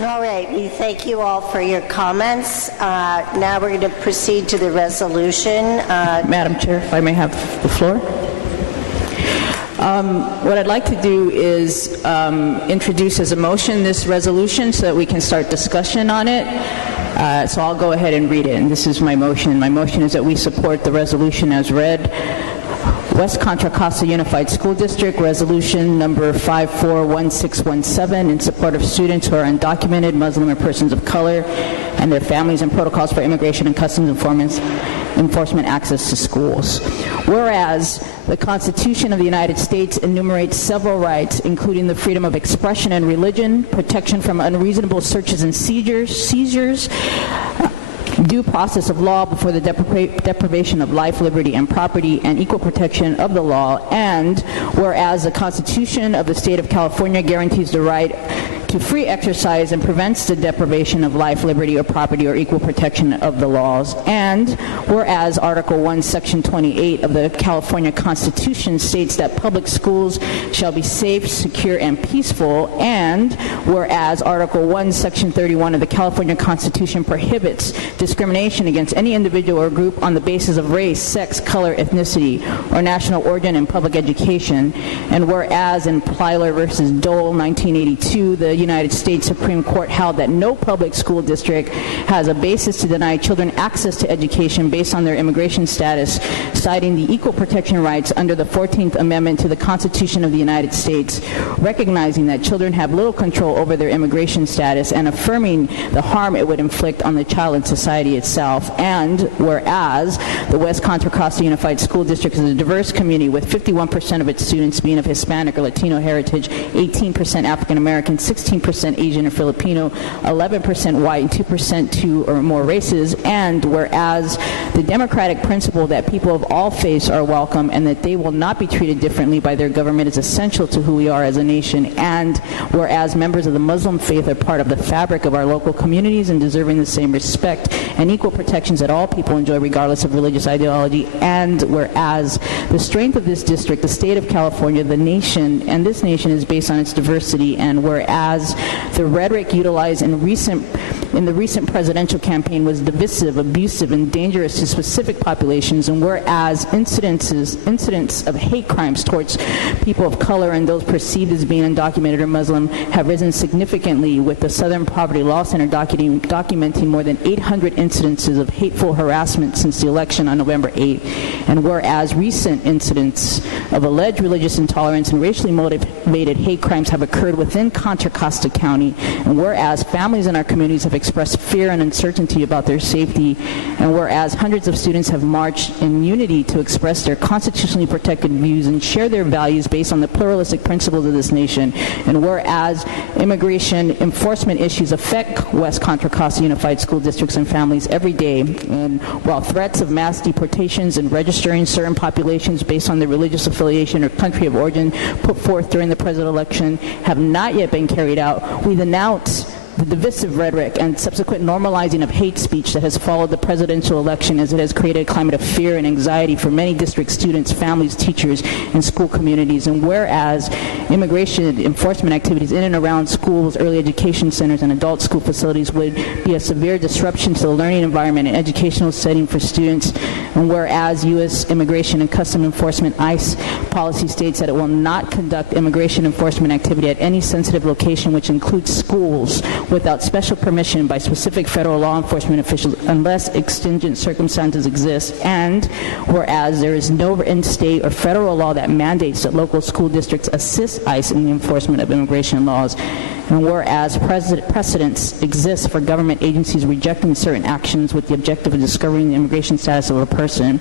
All right, we thank you all for your comments. Now we're going to proceed to the resolution. Madam Chair, if I may have the floor. What I'd like to do is introduce as a motion this resolution so that we can start discussion on it. So I'll go ahead and read it, and this is my motion. My motion is that we support the resolution as read. West Contra Costa Unified School District Resolution number 541617 in support of students who are undocumented, Muslim, or persons of color and their families, and protocols for immigration and customs enforcement access to schools. Whereas the Constitution of the United States enumerates several rights, including the freedom of expression and religion, protection from unreasonable searches and seizures, due process of law before the deprivation of life, liberty, and property, and equal protection of the law. And whereas the Constitution of the State of California guarantees the right to free exercise and prevents the deprivation of life, liberty, or property, or equal protection of the laws. And whereas Article 1, Section 28 of the California Constitution states that public schools shall be safe, secure, and peaceful. And whereas Article 1, Section 31 of the California Constitution prohibits discrimination against any individual or group on the basis of race, sex, color, ethnicity, or national origin in public education. And whereas in Plyler versus Dole, 1982, the United States Supreme Court held that no public school district has a basis to deny children access to education based on their immigration status, citing the equal protection rights under the 14th Amendment to the Constitution of the United States, recognizing that children have little control over their immigration status and affirming the harm it would inflict on the child and society itself. And whereas the West Contra Costa Unified School District is a diverse community with 51% of its students being of Hispanic or Latino heritage, 18% African American, 16% Asian or Filipino, 11% white, and 2% two or more races. And whereas the democratic principle that people of all faiths are welcome and that they will not be treated differently by their government is essential to who we are as a nation. And whereas members of the Muslim faith are part of the fabric of our local communities and deserving the same respect and equal protections that all people enjoy regardless of religious ideology. And whereas the strength of this district, the state of California, the nation, and this nation is based on its diversity. And whereas the rhetoric utilized in the recent presidential campaign was divisive, abusive, and dangerous to specific populations, and whereas incidents of hate crimes towards people of color and those perceived as being undocumented or Muslim have risen significantly, with the Southern Poverty Law Center documenting more than 800 incidences of hateful harassment since the election on November 8. And whereas recent incidents of alleged religious intolerance and racially motivated hate crimes have occurred within Contra Costa County, and whereas families in our communities have expressed fear and uncertainty about their safety, and whereas hundreds of students have marched in unity to express their constitutionally protected views and share their values based on the pluralistic principles of this nation, and whereas immigration enforcement issues affect West Contra Costa Unified School Districts and families every day, and while threats of mass deportations and registering certain populations based on their religious affiliation or country of origin put forth during the presidential election have not yet been carried out, we denounce the divisive rhetoric and subsequent normalizing of hate speech that has followed the presidential election, as it has created a climate of fear and anxiety for many district students, families, teachers, and school communities. And whereas immigration enforcement activities in and around schools, early education centers, and adult school facilities would be a severe disruption to the learning environment and educational setting for students, and whereas U.S. Immigration and Customs Enforcement ICE policy states that it will not conduct immigration enforcement activity at any sensitive location, which includes schools, without special permission by specific federal law enforcement officials unless exigent circumstances exist. And whereas there is no written state or federal law that mandates that local school districts assist ICE in the enforcement of immigration laws, and whereas precedents exist for government agencies rejecting certain actions with the objective of discovering the immigration status of a person,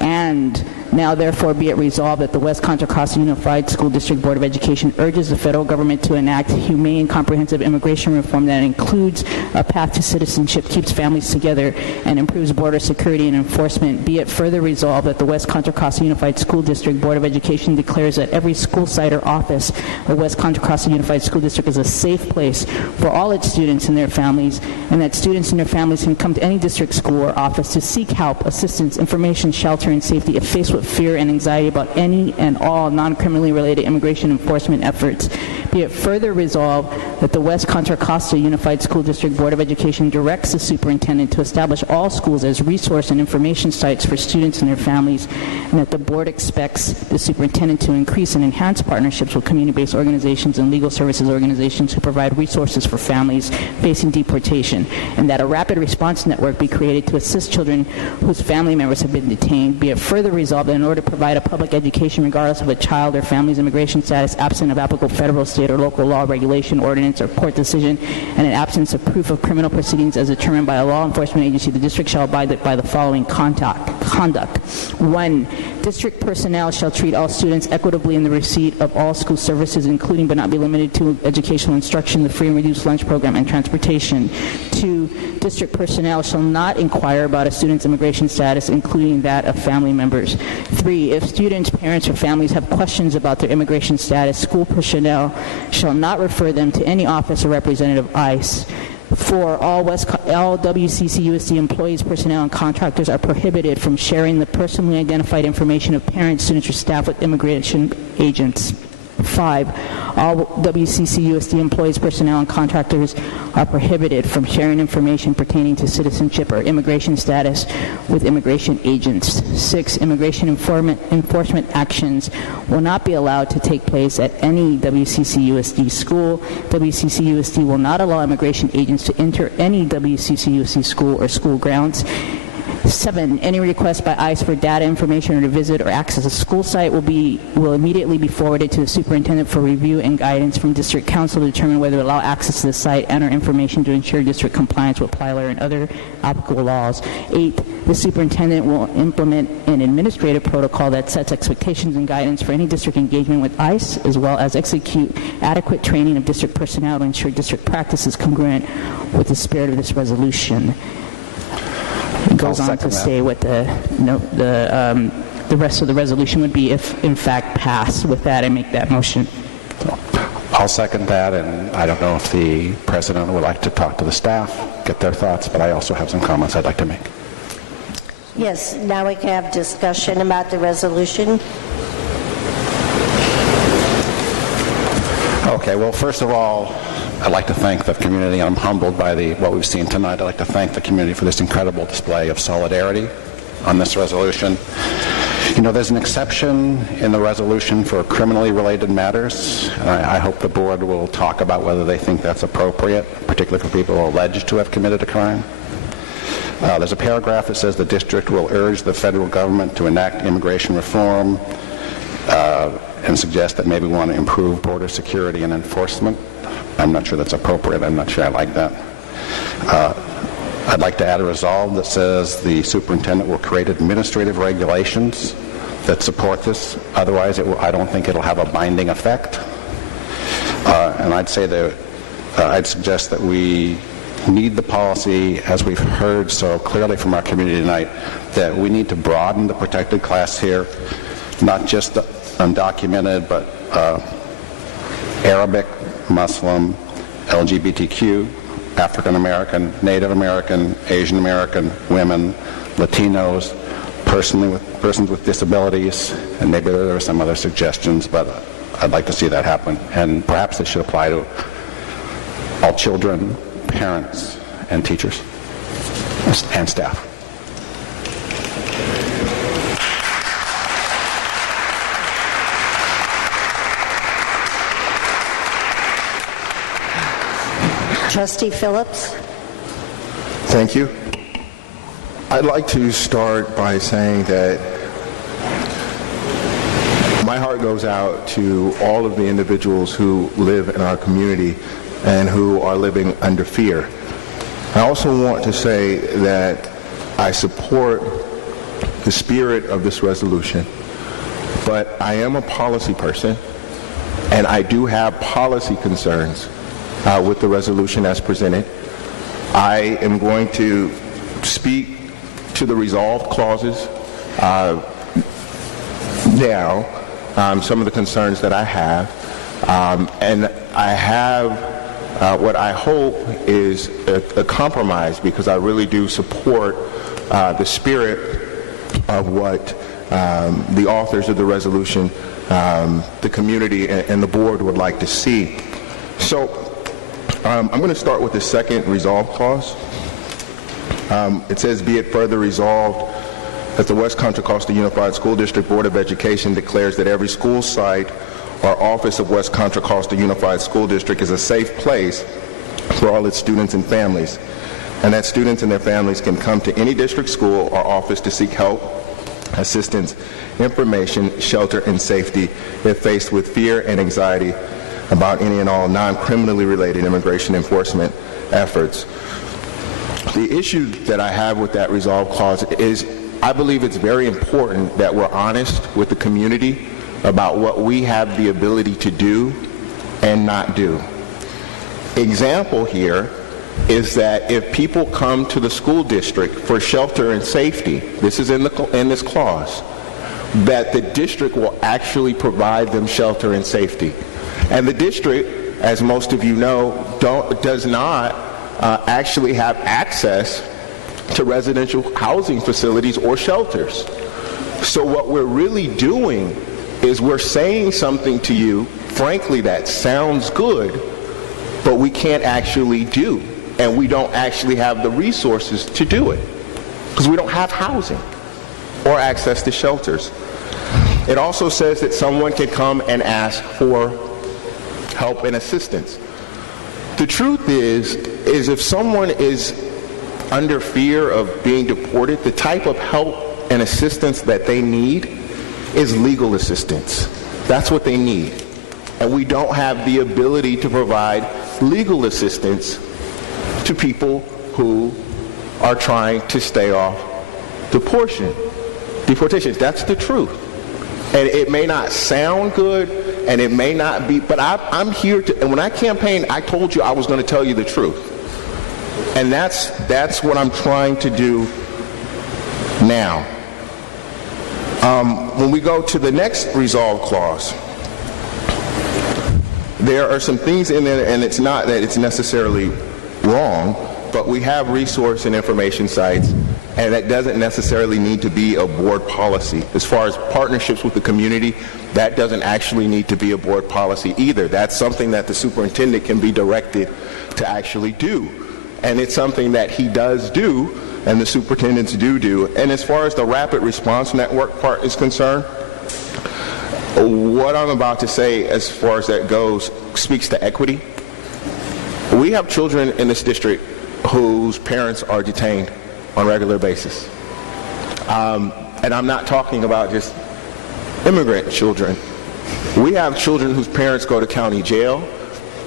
and now therefore be it resolved that the West Contra Costa Unified School District Board of Education urges the federal government to enact humane, comprehensive immigration reform that includes a path to citizenship, keeps families together, and improves border security and enforcement. Be it further resolved that the West Contra Costa Unified School District Board of Education declares that every school site or office of West Contra Costa Unified School District is a safe place for all its students and their families, and that students and their families can come to any district school or office to seek help, assistance, information, shelter, and safety if faced with of fear and anxiety about any and all non-criminally related immigration enforcement efforts. Be it further resolved that the West Contra Costa Unified School District Board of Education directs the superintendent to establish all schools as resource and information sites for students and their families, and that the board expects the superintendent to increase and enhance partnerships with community-based organizations and legal services organizations who provide resources for families facing deportation, and that a rapid response network be created to assist children whose family members have been detained. Be it further resolved that in order to provide a public education regardless of a child or family's immigration status, absent of applicable federal, state, or local law, regulation, ordinance, or court decision, and in absence of proof of criminal proceedings as determined by a law enforcement agency, the district shall abide by the following conduct. 1. District personnel shall treat all students equitably in the receipt of all school services, including but not be limited to educational instruction, the free and reduced lunch program, and transportation. 2. District personnel shall not inquire about a student's immigration status, including that of family members. 3. If students, parents, or families have questions about their immigration status, school personnel shall not refer them to any office or representative of ICE. 4. All WCCUSD employees, personnel, and contractors are prohibited from sharing the personally identified information of parents, students, or staff with immigration agents. 5. All WCCUSD employees, personnel, and contractors are prohibited from sharing information pertaining to citizenship or immigration status with immigration agents. 6. Immigration enforcement actions will not be allowed to take place at any WCCUSD school. WCCUSD will not allow immigration agents to enter any WCCUSD school or school grounds. 7. Any request by ICE for data information or to visit or access a school site will immediately be forwarded to the superintendent for review and guidance from district council to determine whether to allow access to the site and or information to ensure district compliance with PLILR and other applicable laws. 8. The superintendent will implement an administrative protocol that sets expectations and guidance for any district engagement with ICE, as well as execute adequate training of district personnel to ensure district practice is congruent with the spirit of this resolution. It goes on to say what the rest of the resolution would be if, in fact, passed. With that, I make that motion. I'll second that, and I don't know if the president would like to talk to the staff, get their thoughts, but I also have some comments I'd like to make. Yes, now we can have discussion about the resolution. Okay, well, first of all, I'd like to thank the community. I'm humbled by what we've seen tonight. I'd like to thank the community for this incredible display of solidarity on this resolution. You know, there's an exception in the resolution for criminally related matters, and I hope the board will talk about whether they think that's appropriate, particularly for people alleged to have committed a crime. There's a paragraph that says the district will urge the federal government to enact immigration reform and suggest that maybe we want to improve border security and enforcement. I'm not sure that's appropriate. I'm not sure I like that. I'd like to add a resolve that says the superintendent will create administrative regulations that support this. Otherwise, I don't think it'll have a binding effect. And I'd say that I'd suggest that we need the policy, as we've heard so clearly from our community tonight, that we need to broaden the protected class here, not just the undocumented, but Arabic, Muslim, LGBTQ, African American, Native American, Asian American, women, Latinos, persons with disabilities, and maybe there are some other suggestions, but I'd like to see that happen. And perhaps this should apply to all children, parents, and teachers, and staff. Trustee Phillips. Thank you. I'd like to start by saying that my heart goes out to all of the individuals who live in our community and who are living under fear. I also want to say that I support the spirit of this resolution, but I am a policy person, and I do have policy concerns with the resolution as presented. I am going to speak to the resolved clauses now, some of the concerns that I have, and I have what I hope is a compromise, because I really do support the spirit of what the authors of the resolution, the community, and the board would like to see. So I'm going to start with the second resolve clause. It says, be it further resolved that the West Contra Costa Unified School District Board of Education declares that every school site or office of West Contra Costa Unified School District is a safe place for all its students and families, and that students and their families can come to any district school or office to seek help, assistance, information, shelter, and safety if faced with fear and anxiety about any and all non-criminally related immigration enforcement efforts. The issue that I have with that resolve clause is I believe it's very important that we're honest with the community about what we have the ability to do and not do. Example here is that if people come to the school district for shelter and safety, this is in this clause, that the district will actually provide them shelter and safety. And the district, as most of you know, does not actually have access to residential housing facilities or shelters. So what we're really doing is we're saying something to you, frankly, that sounds good, but we can't actually do. And we don't actually have the resources to do it because we don't have housing or access to shelters. It also says that someone can come and ask for help and assistance. The truth is if someone is under fear of being deported, the type of help and assistance that they need is legal assistance. That's what they need. And we don't have the ability to provide legal assistance to people who are trying to stay off deportations. That's the truth. And it may not sound good, and it may not be, but I'm here to, and when I campaigned, I told you I was going to tell you the truth. And that's what I'm trying to do now. When we go to the next resolve clause, there are some things in there, and it's not that it's necessarily wrong, but we have resource and information sites, and that doesn't necessarily need to be a board policy. As far as partnerships with the community, that doesn't actually need to be a board policy either. That's something that the superintendent can be directed to actually do. And it's something that he does do, and the superintendents do. And as far as the rapid response network part is concerned, what I'm about to say as far as that goes speaks to equity. We have children in this district whose parents are detained on a regular basis. And I'm not talking about just immigrant children. We have children whose parents go to county jail.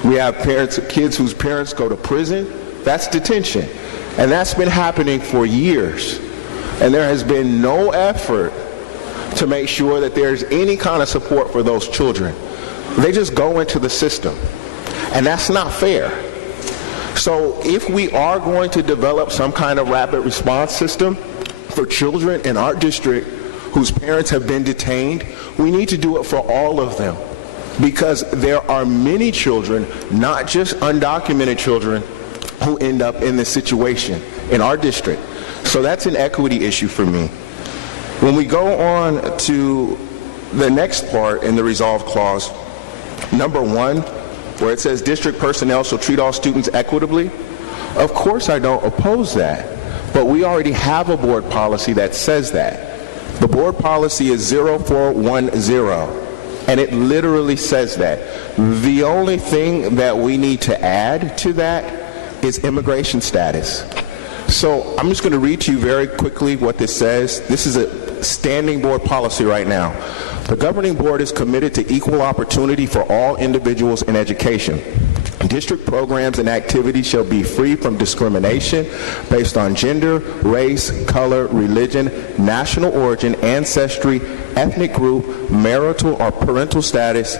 We have kids whose parents go to prison. That's detention. And that's been happening for years. And there has been no effort to make sure that there's any kind of support for those children. They just go into the system. And that's not fair. So if we are going to develop some kind of rapid response system for children in our district whose parents have been detained, we need to do it for all of them. Because there are many children, not just undocumented children, who end up in this situation in our district. So that's an equity issue for me. When we go on to the next part in the resolve clause, number 1, where it says district personnel shall treat all students equitably, of course I don't oppose that, but we already have a board policy that says that. The board policy is 0410, and it literally says that. The only thing that we need to add to that is immigration status. So I'm just going to read to you very quickly what this says. This is a standing board policy right now. The governing board is committed to equal opportunity for all individuals in education. District programs and activities shall be free from discrimination based on gender, race, color, religion, national origin, ancestry, ethnic group, marital or parental status,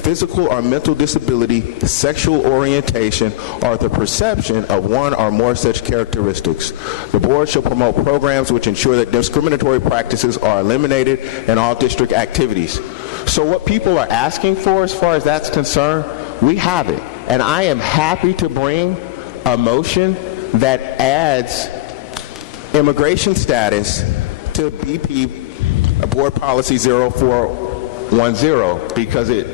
physical or mental disability, sexual orientation, or the perception of one or more such characteristics. The board shall promote programs which ensure that discriminatory practices are eliminated in all district activities. So what people are asking for as far as that's concerned, we have it. And I am happy to bring a motion that adds immigration status to BP Board Policy 0410, because it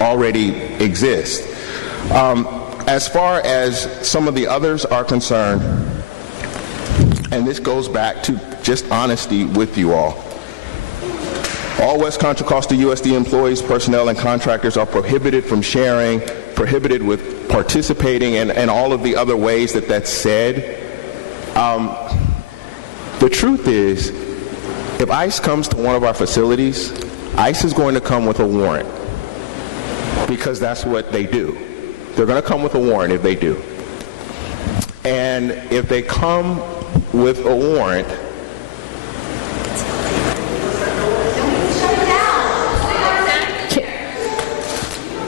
already exists. As far as some of the others are concerned, and this goes back to just honesty with you all West Contra Costa USD employees, personnel, and contractors are prohibited from sharing, prohibited with participating, and all of the other ways that that's said. The truth is, if ICE comes to one of our facilities, ICE is going to come with a warrant, because that's what they do. They're going to come with a warrant if they do. And if they come with a warrant,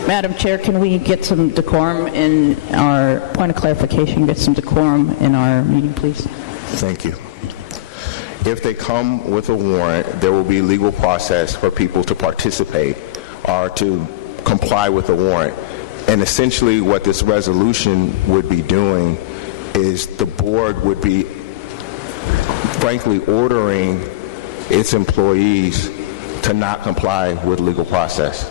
Madam Chair, can we get some decorum in our point of clarification, get some decorum in our meeting, please? thank you. If they come with a warrant, there will be legal process for people to participate or to comply with the warrant. And essentially what this resolution would be doing is the board would be, frankly, ordering its employees to not comply with legal process.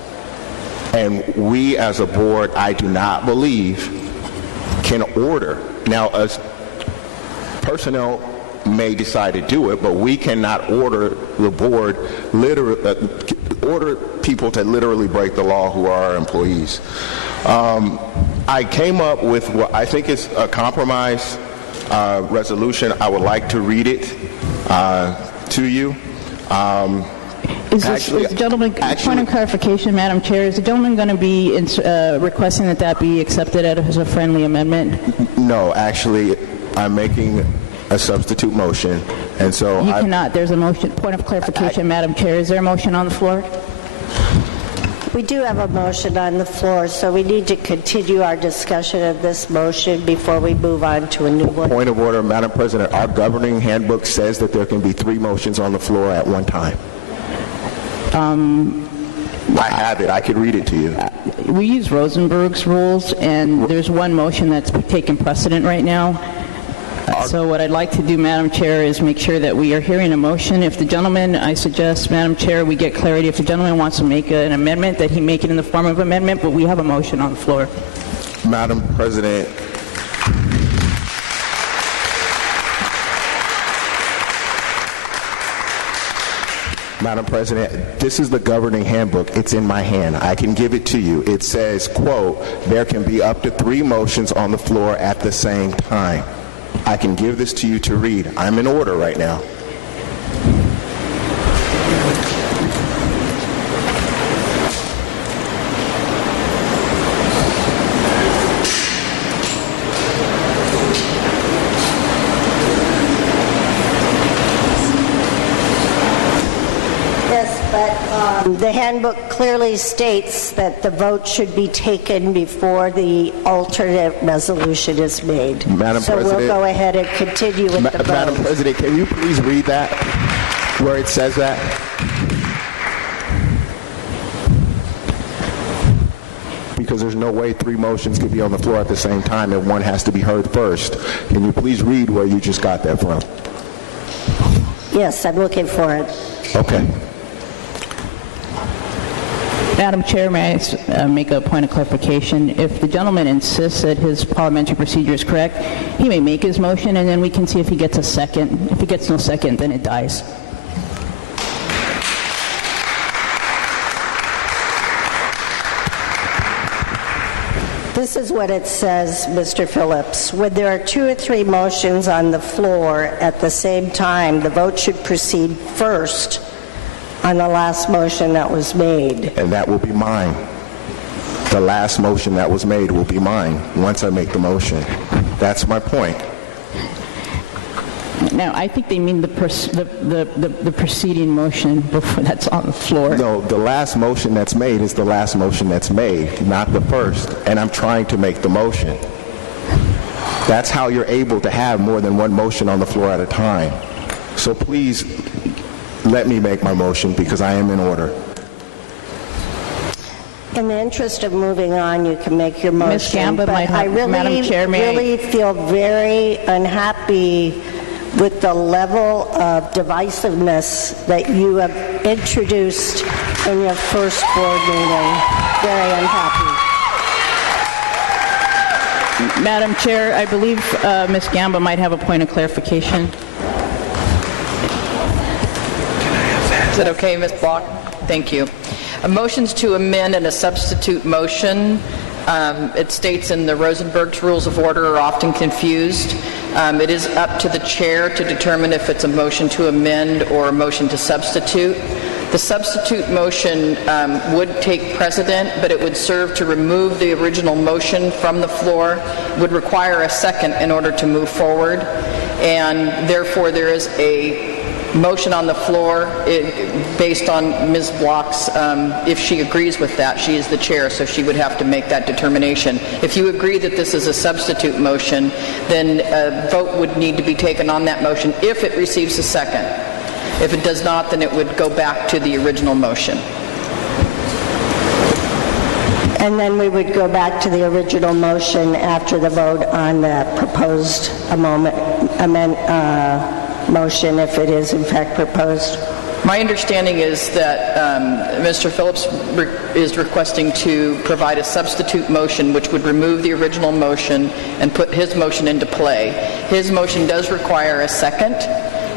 And we as a board, I do not believe, can order. Now, as personnel may decide to do it, but we cannot order the board, order people to literally break the law who are our employees. I came up with what I think is a compromise resolution. I would like to read it to you. Is the gentleman, point of clarification, Madam Chair, is the gentleman going to be requesting that that be accepted as a friendly amendment? No, actually, I'm making a substitute motion, and so you cannot. There's a motion. Point of clarification, Madam Chair. Is there a motion on the floor? We do have a motion on the floor, so we need to continue our discussion of this motion before we move on to a new one. Point of order, Madam President. Our governing handbook says that there can be 3 motions on the floor at one time. I have it. I could read it to you. We use Rosenberg's rules, and there's one motion that's taking precedent right now. So what I'd like to do, Madam Chair, is make sure that we are hearing a motion. If the gentleman, I suggest, Madam Chair, we get clarity. If the gentleman wants to make an amendment, that he make it in the form of amendment, but we have a motion on the floor. Madam President, Madam President, this is the governing handbook. It's in my hand. I can give it to you. It says, quote, there can be up to 3 motions on the floor at the same time. I can give this to you to read. I'm in order right now. The handbook clearly states that the vote should be taken before the alternate resolution is made. Madam so President, we'll go ahead and continue with the vote. Madam President, can you please read that, where it says that? Because there's no way 3 motions could be on the floor at the same time, and one has to be heard first. Can you please read where you just got that from? Yes, I'm looking for it. Okay. Madam Chair, may I make a point of clarification? If the gentleman insists that his parliamentary procedure is correct, he may make his motion, and then we can see if he gets a second. If he gets no second, then it dies. This is what it says, Mr. Phillips. When there are 2 or 3 motions on the floor at the same time, the vote should proceed first on the last motion that was made. And that will be mine. The last motion that was made will be mine once I make the motion. That's my point. Now, I think they mean the preceding motion before that's on the floor. No, the last motion that's made is the last motion that's made, not the first. And I'm trying to make the motion. That's how you're able to have more than 1 motion on the floor at a time. So please, let me make my motion because I am in order. In the interest of moving on, you can make your motion. Ms. Gamba but might have, I really, Madam Chair, really feel very unhappy with the level of divisiveness that you have introduced in your first board meeting. Very unhappy. Madam Chair, I believe Ms. Gamba might have a point of clarification. Is it okay, Ms. Block? Thank you. Motions to amend and a substitute motion, it states in the Rosenberg's Rules of Order, are often confused. It is up to the chair to determine if it's a motion to amend or a motion to substitute. The substitute motion would take precedent, but it would serve to remove the original motion from the floor, would require a second in order to move forward, and therefore there is a motion on the floor based on Ms. Block's, if she agrees with that. She is the chair, so she would have to make that determination. If you agree that this is a substitute motion, then a vote would need to be taken on that motion if it receives a second. If it does not, then it would go back to the original motion. And then we would go back to the original motion after the vote on the proposed motion, if it is in fact proposed. My understanding is that Mr. Phillips is requesting to provide a substitute motion which would remove the original motion and put his motion into play. His motion does require a second.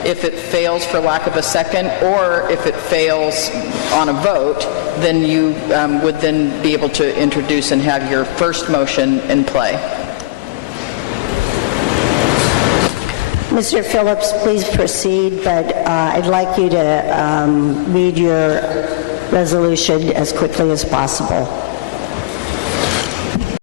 If it fails for lack of a second, or if it fails on a vote, then you would then be able to introduce and have your first motion in play. Mr. Phillips, please proceed, but I'd like you to read your resolution as quickly as possible.